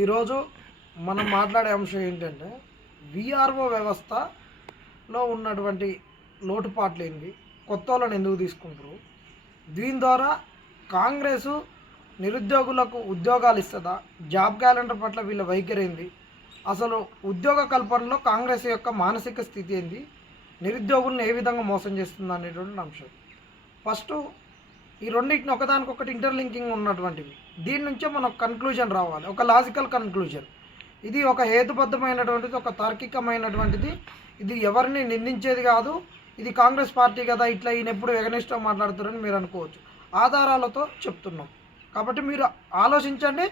ఈరోజు మనం మాట్లాడే అంశం ఏంటంటే విఆర్ఓ వ్యవస్థలో ఉన్నటువంటి లోటుపాట్లు ఏంటి? కొత్త వాళ్ళని ఎందుకు తీసుకుంటారు? దీని ద్వారా కాంగ్రెస్ నిరుద్యోగులకు ఉద్యోగాలు ఇస్తుందా? జాబ్ క్యాలెండర్ పట్ల వీళ్ళ వైఖరి ఏంది? అసలు ఉద్యోగ కల్పనలో కాంగ్రెస్ యొక్క మానసిక స్థితి ఏంది? నిరుద్యోగులను ఏ విధంగా మోసం చేస్తుంది అనేటువంటి అంశం. ఫస్ట్ ఈ రెండింటిని ఒకదానికొకటి ఇంటర్లింకింగ్ ఉన్నటువంటివి. దీని నుంచే మనకు కన్క్లూజన్ రావాలి. ఒక లాజికల్ కన్క్లూజన్ ఇది ఒక హేతుబద్ధమైనటువంటిది ఒక తార్కికమైనటువంటిది. ఇది ఎవరిని నిందించేది కాదు. ఇది కాంగ్రెస్ పార్టీ కదా ఇట్లా ఈయన ఎప్పుడు ఎగనిస్ట్గా మాట్లాడుతారని మీరు అనుకోవచ్చు. ఆధారాలతో చెప్తున్నాం. కాబట్టి మీరు ఆలోచించండి.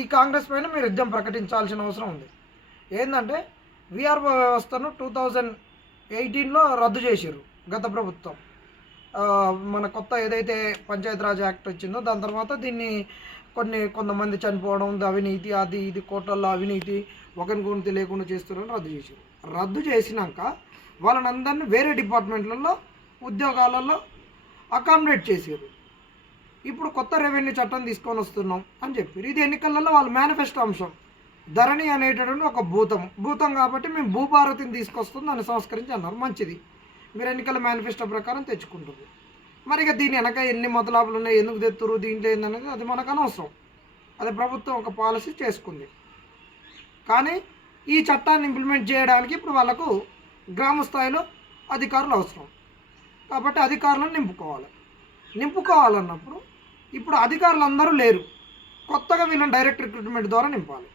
ఈ కాంగ్రెస్ పైన మీరు యుద్ధం ప్రకటించాల్సిన అవసరం ఉంది. ఏంటంటే విఆర్ఓ వ్యవస్థను టూ థౌజండ్ ఎయిటీన్లో రద్దు చేశారు గత ప్రభుత్వం. మన కొత్త ఏదైతే పంచాయతీరాజ్ యాక్ట్ వచ్చిందో దాని తర్వాత దీన్ని కొన్ని కొంతమంది చనిపోవడం అవినీతి అది ఇది కోటల్లో అవినీతి ఒకరి గురించి లేకుండా చేస్తున్నారని రద్దు చేశారు. రద్దు చేసినాక వాళ్ళని అందరినీ వేరే డిపార్ట్మెంట్లలో ఉద్యోగాలలో అకామిడేట్ చేశారు. ఇప్పుడు కొత్త రెవెన్యూ చట్టం తీసుకొని వస్తున్నాం అని చెప్పారు. ఇది ఎన్నికలలో వాళ్ళ మేనిఫెస్టో అంశం. ధరణి అనేటటువంటి ఒక భూతం. భూతం కాబట్టి మేము భూభారతిని తీసుకొస్తుంది దాన్ని సంస్కరించి అన్నారు మంచిది. మీరు ఎన్నికల మేనిఫెస్టో ప్రకారం తెచ్చుకుంటుంది మరి ఇక దీని వెనక ఎన్ని మొదలాపులు ఉన్నాయి ఎందుకు తెత్తురు దీంట్లో ఏందనేది అది మనకు అనవసరం అది ప్రభుత్వం ఒక పాలసీ చేసుకుంది. కానీ ఈ చట్టాన్ని ఇంప్లిమెంట్ చేయడానికి ఇప్పుడు వాళ్ళకు గ్రామ స్థాయిలో అధికారులు అవసరం. కాబట్టి అధికారులను నింపుకోవాలి. నింపుకోవాలన్నప్పుడు ఇప్పుడు అధికారులు అందరూ లేరు. కొత్తగా వీళ్ళని డైరెక్ట్ రిక్రూట్మెంట్ ద్వారా నింపాలి.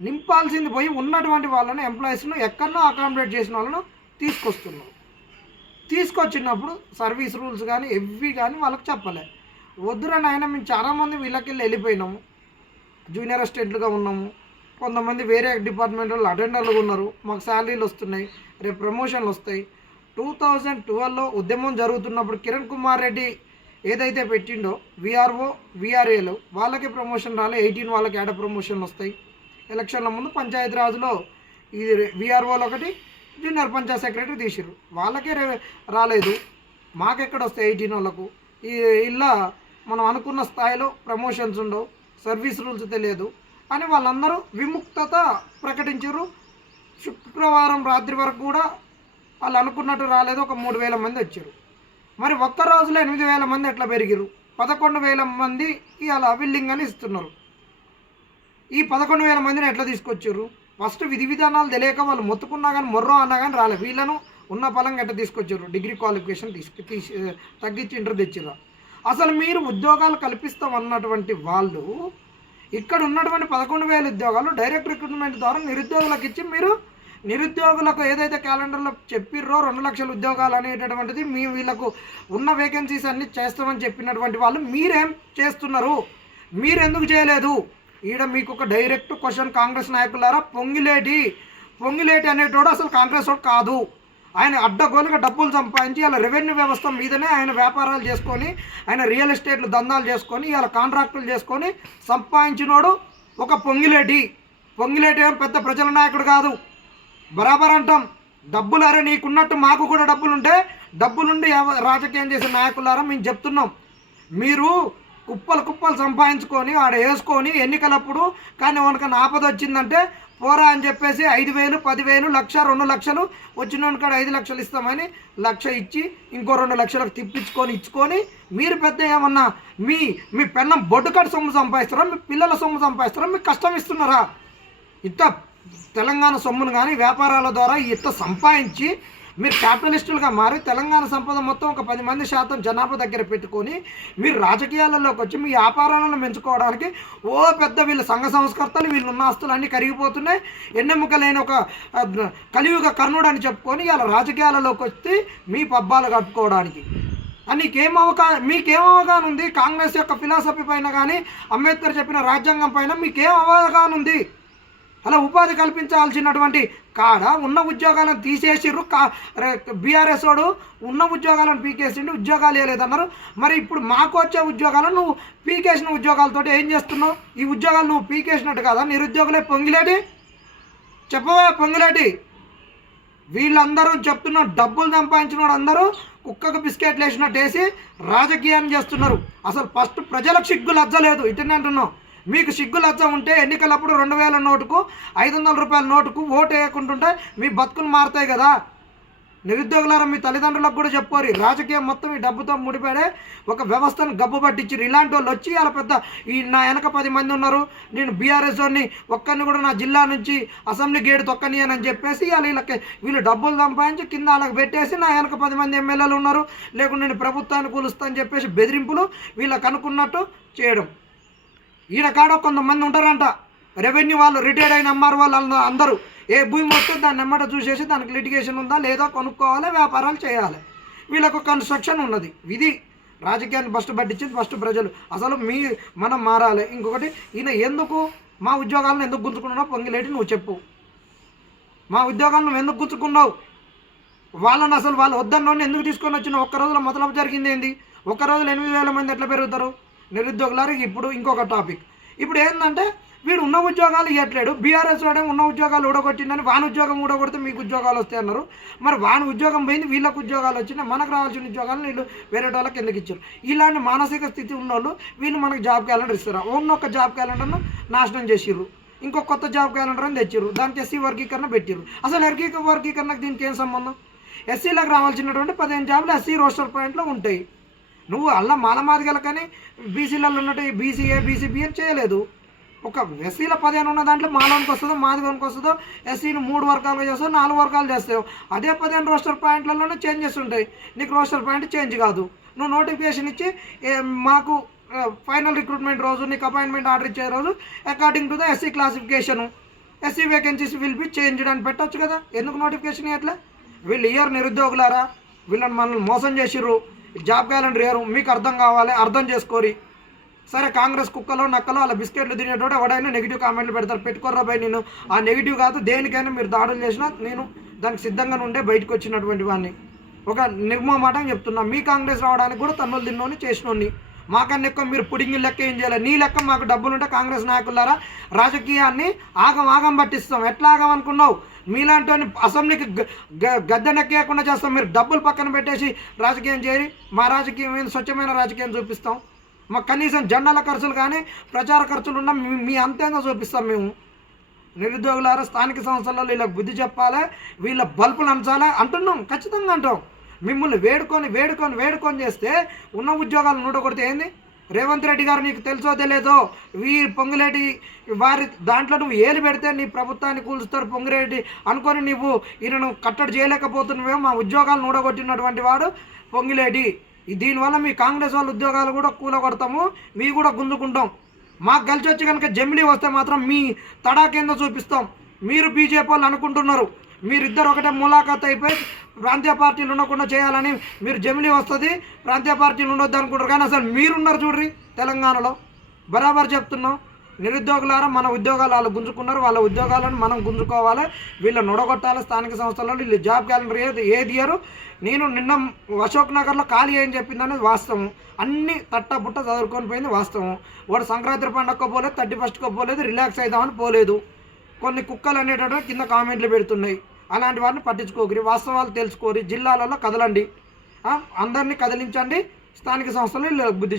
నింపాల్సింది పోయి ఉన్నటువంటి వాళ్ళని ఎంప్లాయీస్ను ఎక్కడనో అకామిడేట్ చేసిన వాళ్ళను తీసుకొస్తున్నారు తీసుకొచ్చినప్పుడు సర్వీస్ రూల్స్ కానీ ఎవ్వి కానీ వాళ్ళకి చెప్పలే. వద్దురా నాయన మేము చాలామంది వీళ్ళకి వెళ్ళి వెళ్ళిపోయినాము. జూనియర్ అసిస్టెంట్లుగా ఉన్నాము. కొంతమంది వేరే డిపార్ట్మెంట్ వాళ్ళు అటెండర్లుగా ఉన్నారు. మాకు శాలరీలు వస్తున్నాయి. రేపు ప్రమోషన్లు వస్తాయి. టూ థౌజండ్ ట్వెల్వ్లో ఉద్యమం జరుగుతున్నప్పుడు కిరణ్ కుమార్ రెడ్డి ఏదైతే పెట్టిండో విఆర్ఓ విఆర్ఏలు వాళ్ళకి ప్రమోషన్ రాలే. ఎయిటీన్ వాళ్ళకి ఏడ ప్రమోషన్లు వస్తాయి? ఎలక్షన్ల ముందు పంచాయతీ రాజులో ఇది విఆర్ఓలు ఒకటి జూనియర్ పంచాయత్ సెక్రటరీ తీసిరు వాళ్ళకే రాలేదు. మాకెక్కడ వస్తాయి ఎయిటీన్ వాళ్ళకు? ఈ ఇలా మనం అనుకున్న స్థాయిలో ప్రమోషన్స్ ఉండవు. సర్వీస్ రూల్స్ తెలియదు. అని వాళ్ళందరూ విముక్తత ప్రకటించారు శుక్రవారం రాత్రి వరకు కూడా వాళ్ళు అనుకున్నట్టు రాలేదు. ఒక మూడు వేల మంది వచ్చారు. మరి ఒక్క రోజులో ఎనిమిది వేల మంది ఎట్లా పెరిగిరు పదకొండు వేల మంది ఇలా బిల్డింగ్ అని ఇస్తున్నారు. ఈ పదకొండు వేల మందిని ఎట్లా తీసుకొచ్చారు? ఫస్ట్ విధి విధానాలు తెలియక వాళ్ళు మొత్తుకున్నా కానీ మొర్రో అన్నా కానీ రాలేదు. వీళ్ళను ఉన్న పొలం గట్ట తీసుకొచ్చారు. డిగ్రీ క్వాలిఫికేషన్ తీసుకు తీసి తగ్గించి ఇంటర్ తెచ్చిర్రు అసలు మీరు ఉద్యోగాలు కల్పిస్తాం అన్నటువంటి వాళ్ళు ఇక్కడ ఉన్నటువంటి పదకొండు వేల ఉద్యోగాలు డైరెక్ట్ రిక్రూట్మెంట్ ద్వారా నిరుద్యోగులకు ఇచ్చి మీరు నిరుద్యోగులకు ఏదైతే క్యాలెండర్లో చెప్పిర్రో రెండు లక్షల ఉద్యోగాలు అనేటటువంటిది మీ వీళ్ళకు ఉన్న వేకెన్సీస్ అన్ని చేస్తామని చెప్పినటువంటి వాళ్ళు మీరేం చేస్తున్నారు? మీరెందుకు చేయలేదు? ఈడ మీకు ఒక డైరెక్ట్ క్వశ్చన్ కాంగ్రెస్ నాయకులారా పొంగిలేటి. పొంగిలేటి అనేటోడు అసలు కాంగ్రెస్ వాడు కాదు. ఆయన అడ్డగోలుగా డబ్బులు సంపాదించి ఇలా రెవెన్యూ వ్యవస్థ మీదనే ఆయన వ్యాపారాలు చేసుకొని ఆయన రియల్ ఎస్టేట్లు దందాలు చేసుకొని ఇలా కాంట్రాక్టులు చేసుకొని సంపాదించినోడు ఒక పొంగిలేటి. పొంగిలేటి ఏం పెద్ద ప్రజల నాయకుడు కాదు. బరాబర్ అంటాం. డబ్బులు అరే నీకున్నట్టు మాకు కూడా డబ్బులుంటే డబ్బులుండి రాజకీయం చేసే నాయకులారా మేము చెప్తున్నాం. మీరు కుప్పలు కుప్పలు సంపాదించుకొని ఆడ వేసుకొని ఎన్నికలప్పుడు కానీ మనకన్నా ఆపద వచ్చిందంటే పోరా అని చెప్పేసి ఐదు వేలు పదివేలు లక్ష రెండు లక్షలు వచ్చిన కాడ ఐదు లక్షలు ఇస్తామని లక్ష ఇచ్చి ఇంకో రెండు లక్షలకు తిప్పించుకొని ఇచ్చుకొని మీరు పెద్ద ఏమన్నా మీ మీ పెన్నం బొడ్డుకట్టు సొమ్ము సంపాదిస్తారా మీ పిల్లల సొమ్ము సంపాదిస్తారా మీకు కష్టం ఇస్తున్నారా? ఇంత తెలంగాణ సొమ్మును కానీ వ్యాపారాల ద్వారా ఇంత సంపాదించి మీరు క్యాపిటలిస్టులుగా మారి తెలంగాణ సంపద మొత్తం ఒక పది మంది శాతం జనాభా దగ్గర పెట్టుకొని మీరు రాజకీయాలలోకి వచ్చి మీ వ్యాపారాలను పెంచుకోవడానికి ఓ పెద్ద వీళ్ళ సంఘ సంస్కర్తలు వీళ్ళు ఉన్న ఆస్తులు అన్నీ కరిగిపోతున్నాయి ఎన్నెముకలైన ఒక కలియుగ కర్ణుడు అని చెప్పుకొని ఇలా రాజకీయాలలోకి వచ్చి మీ పబ్బాలు కట్టుకోవడానికి. అని నీకేం అవకా మీకేం అవగాహన ఉంది? కాంగ్రెస్ యొక్క ఫిలాసఫీ పైన కానీ అంబేద్కర్ చెప్పిన రాజ్యాంగం పైన మీకేం అవగాహన ఉంది? అలా ఉపాధి కల్పించాల్సినటువంటి కాడ ఉన్న ఉద్యోగాలను తీసేసిర్రు. కా బీఆర్ఎస్ వాడు ఉన్న ఉద్యోగాలను పీకేసిండు ఉద్యోగాలు వేయలేదన్నారు మరి ఇప్పుడు మాకు వచ్చే ఉద్యోగాలను నువ్వు పీకేసిన ఉద్యోగాలతో ఏం చేస్తున్నావు? ఈ ఉద్యోగాలు నువ్వు పీకేసినట్టు కదా? నిరుద్యోగులే పొంగిలేటి? చెప్పవే పొంగిలేటి? వీళ్ళందరూ చెప్తున్న డబ్బులు సంపాదించిన వాళ్ళందరూ కుక్కకు బిస్కెట్లు వేసినట్టు వేసి రాజకీయాన్ని చేస్తున్నారు. అసలు ఫస్ట్ ప్రజలకు సిగ్గు లజ్జలేదు ఇటనే అంటున్నాం మీకు సిగ్గు లజ్జ ఉంటే ఎన్నికలప్పుడు రెండు వేల నోటుకు ఐదు వందల రూపాయల నోటుకు ఓటు వేయకుంటుంటే మీ బతుకులు మారుతాయి కదా. నిరుద్యోగులారా మీ తల్లిదండ్రులకు కూడా చెప్పుకోరు. రాజకీయం మొత్తం ఈ డబ్బుతో ముడిపడే ఒక వ్యవస్థను గబ్బు పట్టించారు ఇలాంటి వాళ్ళు వచ్చి వాళ్ళ పెద్ద ఈ నా వెనక పది మంది ఉన్నారు. నేను బీఆర్ఎస్ వాడిని ఒక్కరిని కూడా నా జిల్లా నుంచి అసెంబ్లీ గేట్ తొక్కనియనని చెప్పేసి వాళ్ళు వీళ్ళకి వీళ్ళు డబ్బులు సంపాదించి కింద వాళ్ళకి పెట్టేసి నా వెనక పది మంది ఎమ్మెల్యేలు ఉన్నారు. లేకుంటే నేను ప్రభుత్వాన్ని కూలుస్తా అని చెప్పేసి బెదిరింపులు వీళ్ళకి అనుకున్నట్టు చేయడం. ఈయన కాడ కొంతమంది ఉంటారంట. రెవెన్యూ వాళ్ళు రిటైర్డ్ అయిన అమ్మారు వాళ్ళు అందరూ. ఏ భూమి మొత్తం దాన్ని ఎమ్మట చూసేసి దానికి లిటిగేషన్ ఉందా లేదా కొనుక్కోవాలి వ్యాపారాలు చేయాలి? వీళ్ళకు కన్స్ట్రక్షన్ ఉన్నది. ఇది రాజకీయాన్ని ఫస్ట్ పట్టించింది ఫస్ట్ ప్రజలు. అసలు మీ మనం మారాలి. ఇంకొకటి ఈయన ఎందుకు మా ఉద్యోగాలను ఎందుకు గుంజుకున్నావు పొంగిలేటి నువ్వు చెప్పు. మా ఉద్యోగాలను నువ్వు ఎందుకు గుంజుకున్నావు? వాళ్ళని అసలు వాళ్ళు వద్దన్నోడిని ఎందుకు తీసుకొని వచ్చినావు ఒక్క రోజులో మొదలు జరిగింది ఏంది? ఒక్క రోజులో ఎనిమిది వేల మంది ఎట్లా పెరుగుతారు? నిరుద్యోగులకి ఇప్పుడు ఇంకొక టాపిక్ ఇప్పుడు ఏంటంటే వీడు ఉన్న ఉద్యోగాలు ఇవ్వట్లేడు బీఆర్ఎస్ వాడే ఉన్న ఉద్యోగాలు ఊడగొట్టిందని వాని ఉద్యోగం ఊడగొడితే మీకు ఉద్యోగాలు వస్తాయి అన్నారు. మరి వాని ఉద్యోగం పోయింది వీళ్ళకు ఉద్యోగాలు వచ్చినాయి మనకు రావాల్సిన ఉద్యోగాలు వీళ్ళు వేరే వాళ్ళకి ఎందుకు ఇచ్చారు? ఇలాంటి మానసిక స్థితి ఉన్నోళ్ళు వీళ్ళు మనకు జాబ్ క్యాలెండర్ ఇస్తారు? ఉన్న ఒక జాబ్ క్యాలెండర్ను నాశనం చేసిర్రు. ఇంకో కొత్త జాబ్ క్యాలెండర్ అని తెచ్చిర్రు. దానికి ఎస్సీ వర్గీకరణ పెట్టిర్రు. అసలు ఎర్గీ వర్గీకరణకు దీనికి ఏం సంబంధం? ఎస్సీలకు రావాల్సినటువంటి పదిహేను జాబ్లు ఎస్సీ రోస్టర్ పాయింట్లో ఉంటాయి. నువ్వు అల్ల మాలమాదిగల కానీ బీసీలలో ఉన్నట్టు బీసీఏ బీసీబీ అని చేయలేదు. ఒక ఎస్సీల పదిహేను ఉన్న దాంట్లో మాలోనికి వస్తుందో మాదిగోనికి వస్తుందో ఎస్సీని మూడు వర్గాలుగా చేస్తావు నాలుగు వర్గాలు చేస్తావు. అదే పదిహేను రోస్టర్ పాయింట్లలోనే చేంజెస్ ఉంటాయి నీకు రోస్టర్ పాయింట్ చేంజ్ కాదు. నువ్వు నోటిఫికేషన్ ఇచ్చి మాకు ఫైనల్ రిక్రూట్మెంట్ రోజు నీకు అపాయింట్మెంట్ ఆర్డర్ ఇచ్చే రోజు according to the SC classification SC vacancies will be changed అని పెట్టొచ్చు కదా. ఎందుకు నోటిఫికేషన్ ఇవ్వట్లే వీళ్ళు ఇయర్ నిరుద్యోగులారా? వీళ్ళని మనల్ని మోసం చేసిర్రు. జాబ్ క్యాలెండర్ ఇయర్ మీకు అర్థం కావాలి అర్థం చేసుకోరి. సరే కాంగ్రెస్ కుక్కలో నక్కలో అలా బిస్కెట్లు తినేటోడు ఎవడైనా నెగిటివ్ కామెంట్లు పెడతారు. పెట్టుకోర్రా భయ్ నేను ఆ నెగిటివ్ కాదు దేనికైనా మీరు దాడులు చేసినా నేను దానికి సిద్ధంగా ఉండే బయటకు వచ్చినటువంటి వాడిని ఒక నిర్మమాట చెప్తున్నా. మీ కాంగ్రెస్ రావడానికి కూడా తన్నులు తిన్నోని చేసినోని మాకన్నా ఎక్కువ మీరు పుడింగి లెక్క ఏం చేయాలి? నీ లెక్క మాకు డబ్బులుంటే కాంగ్రెస్ నాయకులారా రాజకీయాన్ని ఆగం ఆగం పట్టిస్తాం. ఎట్లా ఆగం అనుకున్నావు? మీలాంటి అసెంబ్లీకి గ- గద్దెనెక్కకుండా చేస్తాం. మీరు డబ్బులు పక్కన పెట్టేసి రాజకీయం చేరి మా రాజకీయం స్వచ్ఛమైన రాజకీయం చూపిస్తాం. మాకు కనీసం జెండాల ఖర్చులు కానీ ప్రచార ఖర్చులు ఉన్నా మీ- మీ అంతేందో చూపిస్తాం మేము. నిరుద్యోగులారా స్థానిక సంస్థలలో వీళ్ళకి బుద్ధి చెప్పాలి? వీళ్ళ బల్బులు అంచాలి అంటున్నాం. ఖచ్చితంగా అంటాం. మిమ్మల్ని వేడుకొని వేడుకొని వేడుకొని చేస్తే ఉన్న ఉద్యోగాలు నూడకొడితే ఏంది? రేవంత్ రెడ్డి గారు నీకు తెలుసో తెలియదో వీ పొంగిరెడ్డి వారి దాంట్లో నువ్వు ఏలు పెడితే నీ ప్రభుత్వాన్ని కూల్చుతారు పొంగిరెడ్డి అనుకొని నువ్వు ఈయనను కట్టడి చేయలేకపోతున్నావేమో మా ఉద్యోగాలు నూడగొట్టినటువంటి వాడు పొంగిలేటి. దీనివల్ల మీ కాంగ్రెస్ వాళ్ళ ఉద్యోగాలు కూడా కూలగొడతాము మీ కూడా గుంజుకుంటాం. మాకు కలిసి వచ్చి కనుక జమిలీ వస్తే మాత్రం మీ తడాకేందో చూపిస్తాం. మీరు బీజేపీ వాళ్ళు అనుకుంటున్నారు. మీరిద్దరు ఒకటే ములాఖాత్ అయిపోయి ప్రాంతీయ పార్టీలు ఉండకుండా చేయాలని మీరు జమిలీ వస్తుంది ప్రాంతీయ పార్టీలు ఉండొద్దు అనుకుంటారు. కానీ అసలు మీరున్నారు చూడ్రి తెలంగాణలో. బరాబర్ చెప్తున్నాం నిరుద్యోగులారా మన ఉద్యోగాలు వాళ్ళు గుంజుకున్నారు. వాళ్ళ ఉద్యోగాలను మనం గుంజుకోవాలి. వీళ్ళు నొడగొట్టాలి స్థానిక సంస్థలలో. వీళ్ళు జాబ్ క్యాలెండర్ ఏది ఏది ఇయరు నేను నిన్న అశోక్ నగర్లో ఖాళీ అని చెప్పింది అనేది వాస్తవం. అన్ని తట్ట పుట్ట చదువుకొని పోయింది వాస్తవం. వాడు సంక్రాంతి పండగకు పోలేదు థర్టీ ఫస్ట్కో పోలేదు రిలాక్స్ అవుదామని పోలేదు. కొన్ని కుక్కలు అనేటటువంటి కింద కామెంట్లు పెడుతున్నాయి. అలాంటి వారిని పట్టించుకోకరి వాస్తవాలు తెలుసుకోరి జిల్లాలలో కదలండి. అందరినీ కదిలించండి. స్థానిక సంస్థలు బుద్ధి